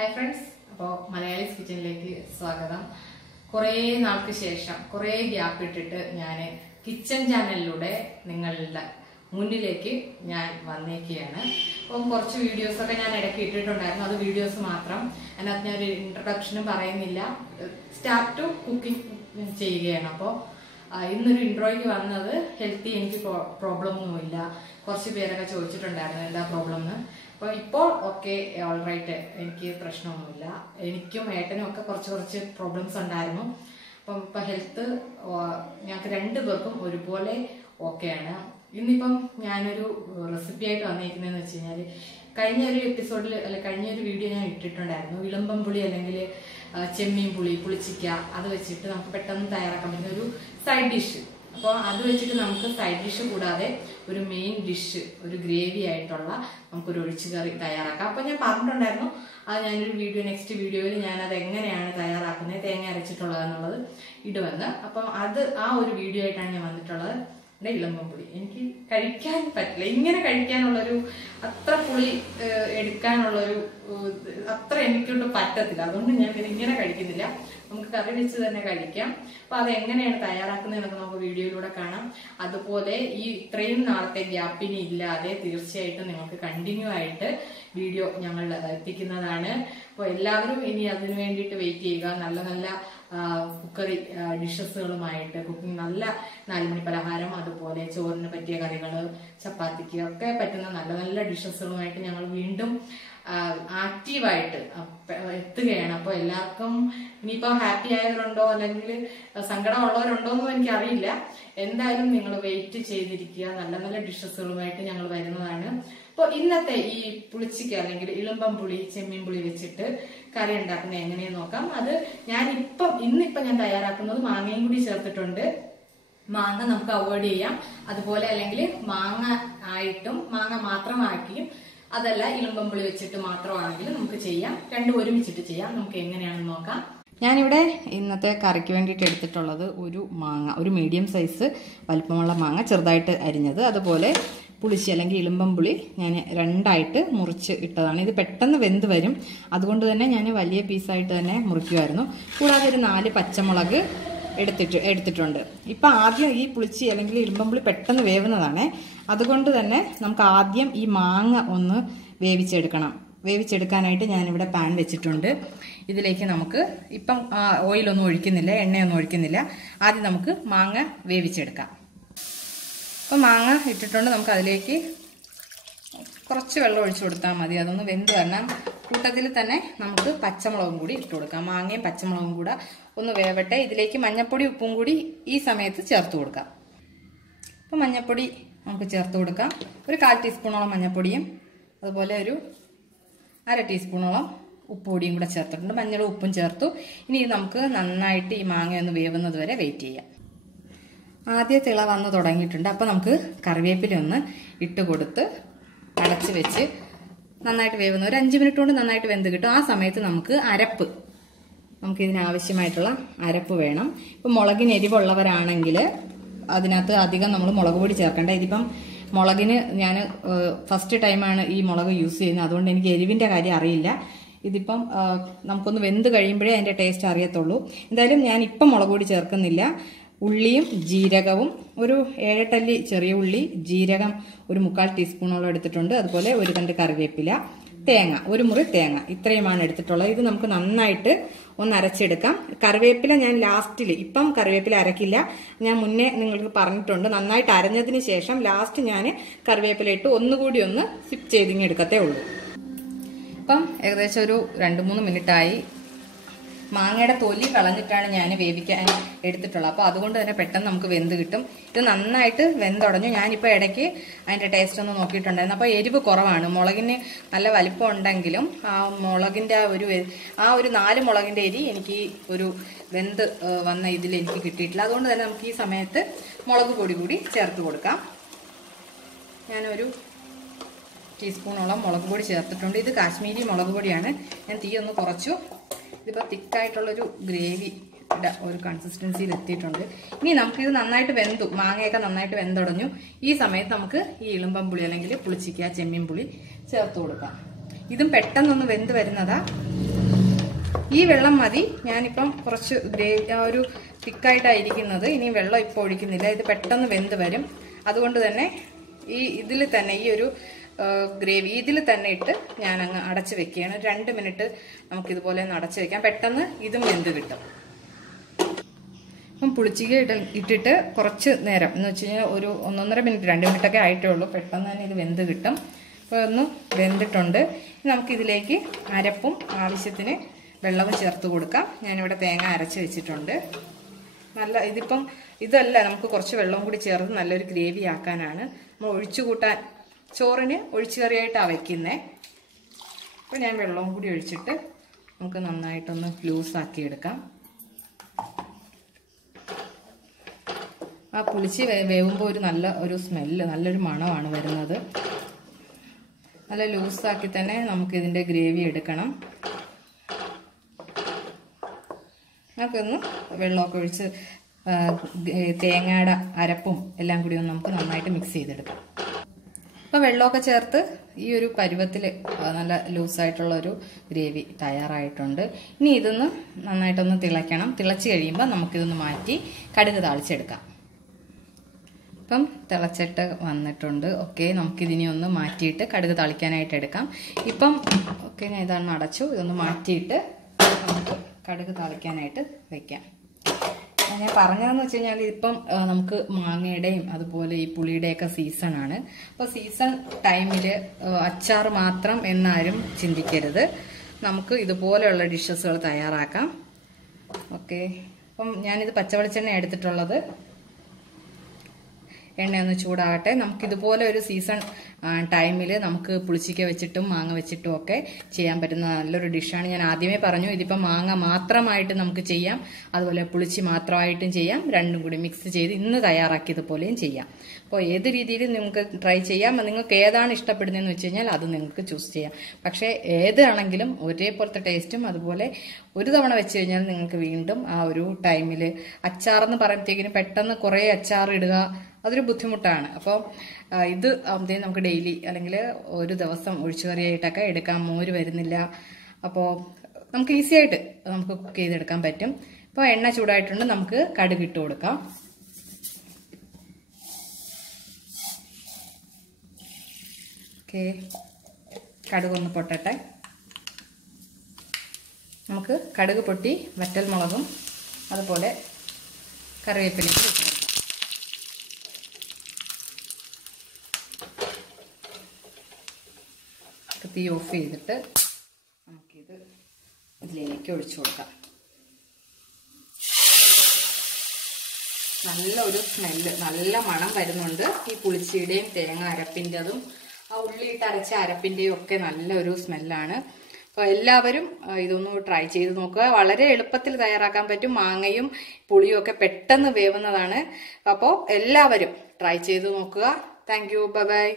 Hi friends അപ്പോൾ മലയാളീസ് കിച്ചണിലേക്ക് സ്വാഗതം. കുറേ നാൾക്ക് ശേഷം കുറേ ഗ്യാപ്പ് ഇട്ടിട്ട് ഞാൻ കിച്ചൺ ചാനലിലൂടെ നിങ്ങളുടെ മുന്നിലേക്ക് ഞാൻ വന്നേക്കുകയാണ് അപ്പം കുറച്ച് വീഡിയോസൊക്കെ ഞാൻ ഇടയ്ക്ക് ഇട്ടിട്ടുണ്ടായിരുന്നു. അത് വീഡിയോസ് മാത്രം. അതിനകത്ത് ഞാൻ ഒരു ഇൻട്രൊഡക്ഷനും പറയുന്നില്ല. സ്റ്റാർട്ട് ടു കുക്കിംഗ് ചെയ്യുകയാണ്. അപ്പോൾ ഇന്നൊരു ഇൻട്രോയ്ക്ക് വന്നത് ഹെൽത്തി എനിക്ക് പ്രോബ്ലം ഒന്നുമില്ല. കുറച്ച് പേരൊക്കെ ചോദിച്ചിട്ടുണ്ടായിരുന്നു എന്താ പ്രോബ്ലം എന്ന് അപ്പോൾ ഇപ്പോൾ ഓക്കെ ഓൾറൈറ്റ് എനിക്ക് പ്രശ്നമൊന്നുമില്ല. എനിക്കും ഏട്ടനും ഒക്കെ കുറച്ച് കുറച്ച് പ്രോബ്ലംസ് ഉണ്ടായിരുന്നു. അപ്പം ഇപ്പം ഹെൽത്ത് ഞങ്ങൾക്ക് രണ്ടു പേർക്കും ഒരുപോലെ ഓക്കെയാണ് ഇന്നിപ്പം ഞാനൊരു റെസിപ്പി ആയിട്ട് വന്നിരിക്കുന്നതെന്ന് വെച്ച് കഴിഞ്ഞാൽ കഴിഞ്ഞ ഒരു എപ്പിസോഡിൽ അല്ല കഴിഞ്ഞ ഒരു വീഡിയോ ഞാൻ ഇട്ടിട്ടുണ്ടായിരുന്നു. വിളമ്പം പുളി അല്ലെങ്കിൽ ചെമ്മീൻ പുളി പുളിച്ചിക്ക അത് വെച്ചിട്ട് നമുക്ക് പെട്ടെന്ന് തയ്യാറാക്കാൻ പറ്റുന്ന ഒരു സൈഡ് ഡിഷ് അപ്പോൾ അത് വെച്ചിട്ട് നമുക്ക് സൈഡ് ഡിഷ് കൂടാതെ ഒരു മെയിൻ ഡിഷ് ഒരു ഗ്രേവി ആയിട്ടുള്ള നമുക്കൊരു ഒഴിച്ചു കറി തയ്യാറാക്കാം. അപ്പോൾ ഞാൻ പറഞ്ഞിട്ടുണ്ടായിരുന്നു അത് ഞാനൊരു വീഡിയോ നെക്സ്റ്റ് വീഡിയോയിൽ ഞാൻ അത് എങ്ങനെയാണ് തയ്യാറാക്കുന്നത് തേങ്ങ അരച്ചിട്ടുള്ളത് എന്നുള്ളത് ഇടുവന്ന് അപ്പം അത് ആ ഒരു വീഡിയോ ആയിട്ടാണ് ഞാൻ വന്നിട്ടുള്ളത്. ഇളമ്പം പുളി എനിക്ക് കഴിക്കാൻ പറ്റില്ല. ഇങ്ങനെ കഴിക്കാനുള്ളൊരു അത്ര പുളി എടുക്കാനുള്ളൊരു അത്ര എനിക്കൊണ്ട് പറ്റത്തില്ല. അതുകൊണ്ട് ഞാൻ പിന്നെ ഇങ്ങനെ കഴിക്കുന്നില്ല. നമുക്ക് കറി വെച്ച് തന്നെ കഴിക്കാം. അപ്പൊ അത് എങ്ങനെയാണ് തയ്യാറാക്കുന്നതെന്നൊക്കെ നമുക്ക് വീഡിയോയിലൂടെ കാണാം. അതുപോലെ ഈ ഇത്രയും നാളത്തെ ഗ്യാപ്പിന് ഇല്ലാതെ തീർച്ചയായിട്ടും നിങ്ങൾക്ക് കണ്ടിന്യൂ ആയിട്ട് വീഡിയോ ഞങ്ങൾ എത്തിക്കുന്നതാണ്. അപ്പോൾ എല്ലാവരും ഇനി അതിനു വേണ്ടിയിട്ട് വെയിറ്റ് ചെയ്യുക. നല്ല നല്ല കുക്കറി ഡിഷസുകളുമായിട്ട് കുക്കിംഗ് നല്ല നാലുമണി പലഹാരം അതുപോലെ ചോറിന് പറ്റിയ കറികൾ ചപ്പാത്തിക്ക് ഒക്കെ പറ്റുന്ന നല്ല നല്ല ഡിഷസുകളുമായിട്ട് ഞങ്ങൾ വീണ്ടും ആക്റ്റീവായിട്ട് എത്തുകയാണ്. അപ്പോൾ എല്ലാവർക്കും ഇനിയിപ്പോൾ ഹാപ്പി ആയവരുണ്ടോ? അല്ലെങ്കിൽ സങ്കടമുള്ളവരുണ്ടോ എന്നും എനിക്കറിയില്ല. എന്തായാലും നിങ്ങൾ വെയിറ്റ് ചെയ്തിരിക്കുക. നല്ല നല്ല ഡിഷസുകളുമായിട്ട് ഞങ്ങൾ വരുന്നതാണ്. അപ്പോൾ ഇന്നത്തെ ഈ പുളിച്ചിക്ക അല്ലെങ്കിൽ ഇളുമ്പം പുളി ചെമ്മീൻ പുളി വെച്ചിട്ട് കറി ഉണ്ടാക്കുന്നത് എങ്ങനെയെന്ന് നോക്കാം. അത് ഞാൻ ഇപ്പം ഇന്നിപ്പം ഞാൻ തയ്യാറാക്കുന്നത് മാങ്ങയും കൂടി ചേർത്തിട്ടുണ്ട്. മാങ്ങ നമുക്ക് അവോയ്ഡ് ചെയ്യാം. അതുപോലെ അല്ലെങ്കിൽ മാങ്ങ ആയിട്ടും മാങ്ങ മാത്രമാക്കിയും അതല്ല ഇളുമ്പമ്പുളി വെച്ചിട്ട് മാത്രമാണെങ്കിലും നമുക്ക് ചെയ്യാം. രണ്ടും ഒരുമിച്ചിട്ട് ചെയ്യാം. നമുക്ക് എങ്ങനെയാണെന്ന് നോക്കാം. ഞാനിവിടെ ഇന്നത്തെ കറിക്ക് വേണ്ടിയിട്ട് എടുത്തിട്ടുള്ളത് ഒരു മാങ്ങ ഒരു മീഡിയം സൈസ് വലിപ്പമുള്ള മാങ്ങ ചെറുതായിട്ട് അരിഞ്ഞത്. അതുപോലെ പുളിശി അല്ലെങ്കിൽ ഇളുമ്പം പുളി ഞാൻ രണ്ടായിട്ട് മുറിച്ച് ഇട്ടതാണ്. ഇത് പെട്ടെന്ന് വെന്ത് വരും. അതുകൊണ്ട് തന്നെ ഞാൻ വലിയ പീസായിട്ട് തന്നെ മുറിക്കുമായിരുന്നു കൂടാതെ ഒരു നാല് പച്ചമുളക് എടുത്തിട്ട് എടുത്തിട്ടുണ്ട്. ഇപ്പം ആദ്യം ഈ പുളിച്ചി അല്ലെങ്കിൽ ഇരുമ്പമ്പുളി പെട്ടെന്ന് വേവുന്നതാണ്. അതുകൊണ്ട് തന്നെ നമുക്ക് ആദ്യം ഈ മാങ്ങ ഒന്ന് വേവിച്ചെടുക്കണം. വേവിച്ചെടുക്കാനായിട്ട് ഞാനിവിടെ പാൻ വെച്ചിട്ടുണ്ട്. ഇതിലേക്ക് നമുക്ക് ഇപ്പം ഓയിലൊന്നും ഒഴിക്കുന്നില്ല എണ്ണയൊന്നും ഒഴിക്കുന്നില്ല. ആദ്യം നമുക്ക് മാങ്ങ വേവിച്ചെടുക്കാം. അപ്പം മാങ്ങ ഇട്ടിട്ടുണ്ട്. നമുക്ക് അതിലേക്ക് കുറച്ച് വെള്ളം ഒഴിച്ചു കൊടുത്താൽ മതി. അതൊന്ന് വെന്ത് വരണം. കൂട്ടത്തിൽ തന്നെ നമുക്ക് പച്ചമുളകും കൂടി ഇട്ട് കൊടുക്കാം. മാങ്ങയും പച്ചമുളകും കൂടെ ഒന്ന് വേവട്ടെ. ഇതിലേക്ക് മഞ്ഞപ്പൊടി ഉപ്പും കൂടി ഈ സമയത്ത് ചേർത്ത് കൊടുക്കാം. അപ്പം മഞ്ഞപ്പൊടി നമുക്ക് ചേർത്ത് കൊടുക്കാം. ഒരു കാൽ ടീസ്പൂണോളം മഞ്ഞപ്പൊടിയും അതുപോലെ ഒരു അര ടീസ്പൂണോളം ഉപ്പുപൊടിയും കൂടെ ചേർത്തിട്ടുണ്ട്. മഞ്ഞളും ഉപ്പും ചേർത്തു. ഇനി ഇത് നമുക്ക് നന്നായിട്ട് ഈ മാങ്ങ ഒന്ന് വേവുന്നത് വരെ വെയിറ്റ് ചെയ്യാം. ആദ്യ തിള വന്ന് തുടങ്ങിയിട്ടുണ്ട്. അപ്പോൾ നമുക്ക് കറിവേപ്പില ഒന്ന് ഇട്ട് കൊടുത്ത് അടച്ച് വെച്ച് നന്നായിട്ട് വേവുന്നു. ഒരു അഞ്ച് മിനിറ്റ് കൊണ്ട് നന്നായിട്ട് വെന്ത് കിട്ടും. ആ സമയത്ത് നമുക്ക് അരപ്പ്. നമുക്ക് ഇതിനാവശ്യമായിട്ടുള്ള അരപ്പ് വേണം. ഇപ്പം മുളകിന് എരിവുള്ളവരാണെങ്കിൽ അതിനകത്ത് അധികം നമ്മൾ മുളക് പൊടി ചേർക്കേണ്ട. ഇതിപ്പം മുളകിന് ഞാൻ ഫസ്റ്റ് ടൈമാണ് ഈ മുളക് യൂസ് ചെയ്യുന്നത്. അതുകൊണ്ട് എനിക്ക് എരിവിന്റെ കാര്യം അറിയില്ല. ഇതിപ്പം നമുക്കൊന്ന് വെന്ത് കഴിയുമ്പോഴേ അതിന്റെ ടേസ്റ്റ് അറിയത്തുള്ളൂ. എന്തായാലും ഞാൻ ഇപ്പം മുളക് പൊടി ചേർക്കുന്നില്ല. ഉള്ളിയും ജീരകവും ഒരു ഏഴെട്ടല്ലി ചെറിയ ഉള്ളി ജീരകം ഒരു മുക്കാൽ ടീസ്പൂണോളം എടുത്തിട്ടുണ്ട്. അതുപോലെ ഒരു രണ്ട് കറിവേപ്പില തേങ്ങ ഒരു മുറി തേങ്ങ ഇത്രയുമാണ് എടുത്തിട്ടുള്ളത്. ഇത് നമുക്ക് നന്നായിട്ട് ഒന്ന് അരച്ചെടുക്കാം. കറിവേപ്പില ഞാൻ ലാസ്റ്റിൽ ഇപ്പം കറിവേപ്പില അരക്കില്ല. ഞാൻ മുന്നേ നിങ്ങൾക്ക് പറഞ്ഞിട്ടുണ്ട്. നന്നായിട്ട് അരഞ്ഞതിന് ശേഷം ലാസ്റ്റ് ഞാൻ കറിവേപ്പില ഇട്ട് ഒന്നുകൂടി ഒന്ന് സിപ്പ് ചെയ്തിങ്ങെടുക്കത്തേ ഉള്ളൂ. അപ്പം ഏകദേശം ഒരു രണ്ട് മൂന്ന് മിനിറ്റായി. മാങ്ങയുടെ തൊലി കളഞ്ഞിട്ടാണ് ഞാൻ വേവിക്കാൻ എടുത്തിട്ടുള്ളത്. അപ്പോൾ അതുകൊണ്ട് തന്നെ പെട്ടെന്ന് നമുക്ക് വെന്ത് കിട്ടും. ഇത് നന്നായിട്ട് വെന്തുടഞ്ഞു. ഞാനിപ്പോൾ ഇടയ്ക്ക് അതിന്റെ ടേസ്റ്റ് ഒന്ന് നോക്കിയിട്ടുണ്ടായിരുന്നു. അപ്പോൾ എരിവ് കുറവാണ്. മുളകിന് നല്ല വലിപ്പം ഉണ്ടെങ്കിലും ആ മുളകിന്റെ ആ ഒരു ആ ഒരു നാല് മുളകിന്റെ എരി എനിക്ക് ഒരു വെന്ത് വന്ന ഇതിൽ എനിക്ക് കിട്ടിയിട്ടില്ല. അതുകൊണ്ട് തന്നെ നമുക്ക് ഈ സമയത്ത് മുളക് പൊടി കൂടി ചേർത്ത് കൊടുക്കാം. ഞാനൊരു ടീസ്പൂണോളം മുളക് പൊടി ചേർത്തിട്ടുണ്ട്. ഇത് കാശ്മീരി മുളക് പൊടിയാണ്. ഞാൻ തീ ഒന്ന് കുറച്ചു ഇതിപ്പോൾ തിക്കായിട്ടുള്ളൊരു ഗ്രേവി ഒരു കൺസിസ്റ്റൻസിയിൽ എത്തിയിട്ടുണ്ട്. ഇനി നമുക്കിത് നന്നായിട്ട് വെന്തു മാങ്ങയൊക്കെ നന്നായിട്ട് വെന്തുടഞ്ഞു. ഈ സമയത്ത് നമുക്ക് ഈ ഇളുമ്പം പുളി അല്ലെങ്കിൽ പുളിച്ചിക്ക ചെമ്മീൻ പുളി ചേർത്ത് കൊടുക്കാം. ഇതും പെട്ടെന്നൊന്ന് വെന്ത് വരുന്നതാ. ഈ വെള്ളം മതി. ഞാനിപ്പം കുറച്ച് ഗ്രേവി ഒരു തിക്കായിട്ടായിരിക്കുന്നത്. ഇനി വെള്ളം ഇപ്പോൾ ഒഴിക്കുന്നില്ല. ഇത് പെട്ടെന്ന് വെന്ത് വരും. അതുകൊണ്ട് തന്നെ ഈ ഇതിൽ തന്നെ ഈ ഒരു ഗ്രേവി ഇതിൽ തന്നെ ഇട്ട് ഞാൻ അങ്ങ് അടച്ചു വെക്കുകയാണ്. രണ്ട് മിനിറ്റ് നമുക്ക് ഇതുപോലെ ഒന്ന് അടച്ചു വെക്കാം. പെട്ടെന്ന് ഇതും വെന്ത് കിട്ടും. അപ്പം പുളിച്ചിക ഇട ഇട്ടിട്ട് കുറച്ച് നേരം എന്ന് വെച്ച് കഴിഞ്ഞാൽ ഒരു ഒന്നൊന്നര മിനിറ്റ് രണ്ട് മിനിറ്റൊക്കെ ആയിട്ടേ ഉള്ളൂ പെട്ടെന്ന് തന്നെ ഇത് വെന്ത് കിട്ടും. അപ്പോൾ ഒന്ന് വെന്തിട്ടുണ്ട്. നമുക്കിതിലേക്ക് അരപ്പും ആവശ്യത്തിന് വെള്ളവും ചേർത്ത് കൊടുക്കാം. ഞാനിവിടെ തേങ്ങ അരച്ച് വെച്ചിട്ടുണ്ട്. നല്ല ഇതിപ്പം ഇതല്ല നമുക്ക് കുറച്ച് വെള്ളവും കൂടി ചേർത്ത് നല്ലൊരു ഗ്രേവി ആക്കാനാണ്. നമ്മൾ ഒഴിച്ചു കൂട്ടാൻ ചോറിന് ഒഴിച്ചു കറിയായിട്ടാണ് വയ്ക്കുന്നത് അപ്പോൾ ഞാൻ വെള്ളവും കൂടി ഒഴിച്ചിട്ട് നമുക്ക് നന്നായിട്ടൊന്ന് ലൂസാക്കി എടുക്കാം ആ പുളിച്ച് വേവുമ്പോൾ ഒരു നല്ല ഒരു സ്മെല്ല് നല്ലൊരു മണമാണ് വരുന്നത്. നല്ല ലൂസാക്കി തന്നെ നമുക്ക് ഇതിന്റെ ഗ്രേവി എടുക്കണം. നമുക്കൊന്ന് വെള്ളമൊക്കെ ഒഴിച്ച് തേങ്ങയുടെ അരപ്പും എല്ലാം കൂടി ഒന്ന് നമുക്ക് നന്നായിട്ട് മിക്സ് ചെയ്തെടുക്കാം. അപ്പോൾ വെള്ളമൊക്കെ ചേർത്ത് ഈ ഒരു പരുവത്തിൽ നല്ല ലൂസായിട്ടുള്ളൊരു ഗ്രേവി തയ്യാറായിട്ടുണ്ട്. ഇനി ഇതൊന്ന് നന്നായിട്ടൊന്ന് തിളയ്ക്കണം. തിളച്ച് കഴിയുമ്പോൾ നമുക്കിതൊന്ന് മാറ്റി കടുക് താളിച്ചെടുക്കാം. ഇപ്പം തിളച്ചിട്ട് വന്നിട്ടുണ്ട്. ഓക്കെ നമുക്കിതിനെ ഒന്ന് മാറ്റിയിട്ട് കടുക് താളിക്കാനായിട്ട് എടുക്കാം. ഇപ്പം ഓക്കെ ഞാൻ ഇതാണ് അടച്ചു. ഇതൊന്ന് മാറ്റിയിട്ട് നമുക്ക് കടുക് താളിക്കാനായിട്ട് വെക്കാം. ഞാൻ പറഞ്ഞതെന്ന് വെച്ച് കഴിഞ്ഞാൽ ഇപ്പം നമുക്ക് മാങ്ങയുടെയും അതുപോലെ ഈ പുളിയുടെയൊക്കെ സീസണാണ് അപ്പോൾ സീസൺ ടൈമിൽ അച്ചാർ മാത്രം എന്നാരും ചിന്തിക്കരുത്. നമുക്ക് ഇതുപോലെയുള്ള ഡിഷസുകൾ തയ്യാറാക്കാം. ഓക്കെ. അപ്പം ഞാനിത് പച്ചവെളിച്ചെണ്ണ എടുത്തിട്ടുള്ളത്. എണ്ണ ഒന്ന് ചൂടാകട്ടെ നമുക്കിതുപോലെ ഒരു സീസൺ ടൈമിൽ നമുക്ക് പുളിച്ചിക്ക വെച്ചിട്ടും മാങ്ങ വെച്ചിട്ടും ഒക്കെ ചെയ്യാൻ പറ്റുന്ന നല്ലൊരു ഡിഷാണ്. ഞാൻ ആദ്യമേ പറഞ്ഞു ഇതിപ്പോൾ മാങ്ങ മാത്രമായിട്ട് നമുക്ക് ചെയ്യാം. അതുപോലെ പുളിച്ചി മാത്രമായിട്ടും ചെയ്യാം. രണ്ടും കൂടി മിക്സ് ചെയ്ത് ഇന്ന് തയ്യാറാക്കിയതുപോലെയും ചെയ്യാം. അപ്പോൾ ഏത് രീതിയിൽ നിങ്ങൾക്ക് ട്രൈ ചെയ്യാം നിങ്ങൾക്ക് ഏതാണ് ഇഷ്ടപ്പെടുന്നതെന്ന് വെച്ച് കഴിഞ്ഞാൽ അത് നിങ്ങൾക്ക് ചൂസ് ചെയ്യാം. പക്ഷേ ഏതാണെങ്കിലും ഒരേപോലത്തെ ടേസ്റ്റും അതുപോലെ ഒരു തവണ വെച്ച് കഴിഞ്ഞാൽ നിങ്ങൾക്ക് വീണ്ടും ആ ഒരു ടൈമിൽ അച്ചാറെന്ന് പറയുമ്പോഴത്തേക്കിനും പെട്ടെന്ന് കുറേ അച്ചാർ ഇടുക അതൊരു ബുദ്ധിമുട്ടാണ്. അപ്പോൾ ഇത് നമുക്ക് ഡെയിലി അല്ലെങ്കിൽ ഒരു ദിവസം ഒഴിച്ചുകറിയായിട്ടൊക്കെ എടുക്കാം മോര് വരുന്നില്ല. അപ്പോൾ നമുക്ക് ഈസി ആയിട്ട് നമുക്ക് കുക്ക് ചെയ്തെടുക്കാൻ പറ്റും. അപ്പോൾ എണ്ണ ചൂടായിട്ടുണ്ട് നമുക്ക് കടുക് ഇട്ട് കൊടുക്കാം. ഓക്കെ. കടുകൊന്ന് പൊട്ടട്ടെ. നമുക്ക് കടുക് പൊട്ടി വറ്റൽ മുളകും അതുപോലെ കറിവേപ്പിലയും കൂടി ഇട്ട് കൊടുക്കാം. ഇപ്പൊ തീ ഓഫ് ചെയ്തിട്ട് നമുക്കിത് ഇതിലേക്ക് ഒഴിച്ചു കൊടുക്കാം. നല്ല ഒരു സ്മെല്ല് നല്ല മണം വരുന്നുണ്ട്. ഈ പുളിച്ചിയുടെയും തേങ്ങ അരപ്പിന്റെതും ആ ഉള്ളിയിട്ട് അരച്ച അരപ്പിന്റെയും ഒക്കെ നല്ലൊരു സ്മെല്ലാണ്. അപ്പോൾ എല്ലാവരും ഇതൊന്ന് ട്രൈ ചെയ്ത് നോക്കുക. വളരെ എളുപ്പത്തിൽ തയ്യാറാക്കാൻ പറ്റും. മാങ്ങയും പുളിയും ഒക്കെ പെട്ടെന്ന് വേവുന്നതാണ്. അപ്പോൾ എല്ലാവരും ട്രൈ ചെയ്ത് നോക്കുക. Thank you. ബൈ.